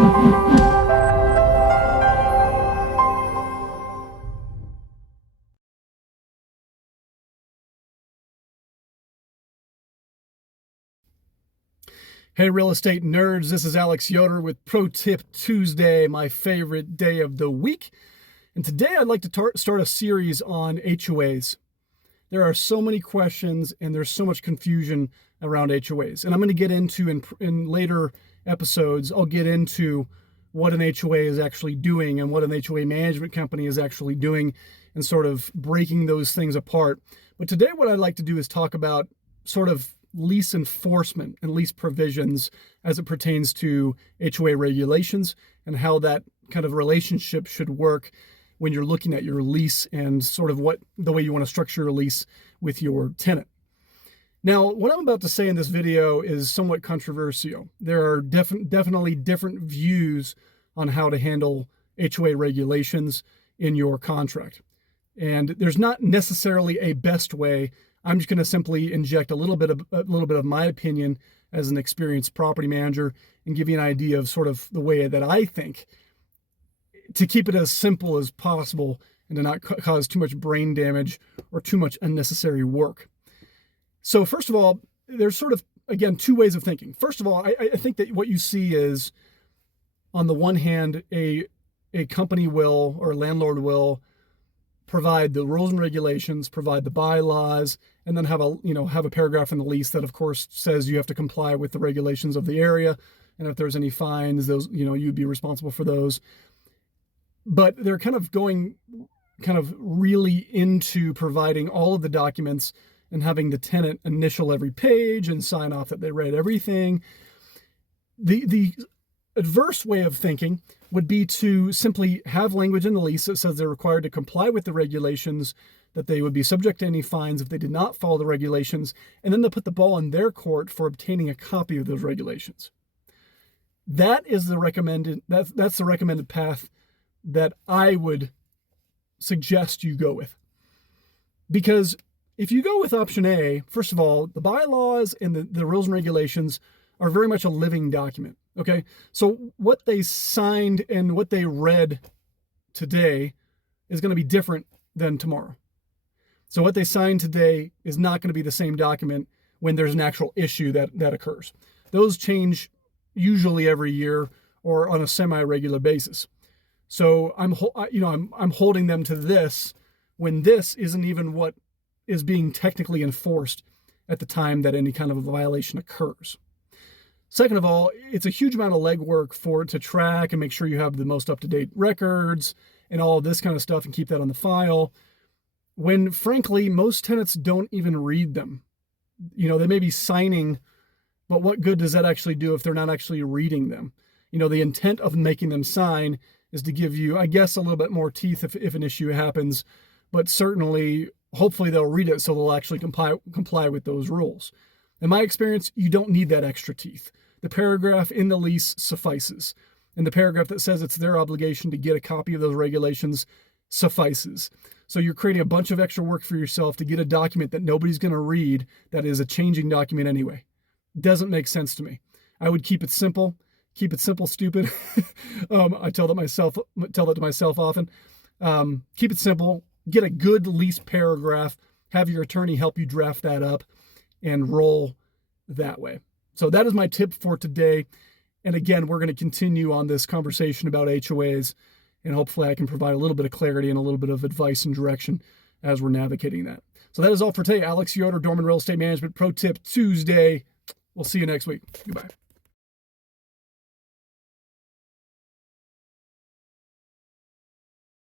Hey, real estate nerds, this is Alex Yoder with Pro Tip Tuesday, my favorite day of the week. And today I'd like to start a series on HOAs. There are so many questions and there's so much confusion around HOAs. And I'm going to get into, in later episodes, I'll get into what an HOA is actually doing and what an HOA management company is actually doing and sort of breaking those things apart. But today what I'd like to do is talk about sort of lease enforcement and lease provisions as it pertains to HOA regulations and how that kind of relationship should work when you're looking at your lease and sort of the way you want to structure your lease with your tenant. Now, what I'm about to say in this video is somewhat controversial. There are definitely different views on how to handle HOA regulations in your contract. And there's not necessarily a best way. I'm just going to simply inject a little bit of my opinion as an experienced property manager and give you an idea of sort of the way that I think to keep it as simple as possible and to not cause too much brain damage or too much unnecessary work. So first of all, there's sort of, again, two ways of thinking. First of all, I think that what you see is, on the one hand, a company will, or a landlord will, provide the rules and regulations, provide the bylaws, and then have a paragraph in the lease that of course says you have to comply with the regulations of the area, and if there's any fines, those you'd be responsible for those. But they're kind of going really into providing all of the documents and having the tenant initial every page and sign off that they read everything. The adverse way of thinking would be to simply have language in the lease that says they're required to comply with the regulations, that they would be subject to any fines if they did not follow the regulations, and then they'll put the ball in their court for obtaining a copy of those regulations. That is that's the recommended path that I would suggest you go with. Because if you go with option A, first of all, the bylaws and the rules and regulations are very much a living document. Okay, so what they signed and what they read today is going to be different than tomorrow. So what they signed today is not going to be the same document when there's an actual issue that occurs. Those change usually every year or on a semi-regular basis. So I'm holding them to this when this isn't even what is being technically enforced at the time that any kind of a violation occurs. Second of all, it's a huge amount of legwork to track and make sure you have the most up-to-date records and all of this kind of stuff and keep that on the file, when frankly, most tenants don't even read them. They may be signing, but what good does that actually do if they're not actually reading them? The intent of making them sign is to give you, I guess, a little bit more teeth if an issue happens, but certainly, hopefully they'll read it so they'll actually comply with those rules. In my experience, you don't need that extra teeth. The paragraph in the lease suffices. And the paragraph that says it's their obligation to get a copy of those regulations suffices. So you're creating a bunch of extra work for yourself to get a document that nobody's going to read that is a changing document anyway. Doesn't make sense to me. I would keep it simple. Keep it simple, stupid. I tell that to myself often. Keep it simple. Get a good lease paragraph. Have your attorney help you draft that up and roll that way. So that is my tip for today. And again, we're going to continue on this conversation about HOAs, and hopefully I can provide a little bit of clarity and a little bit of advice and direction as we're navigating that. So that is all for today. Alex Yoder, Dorman Real Estate Management Pro Tip Tuesday. We'll see you next week. Goodbye.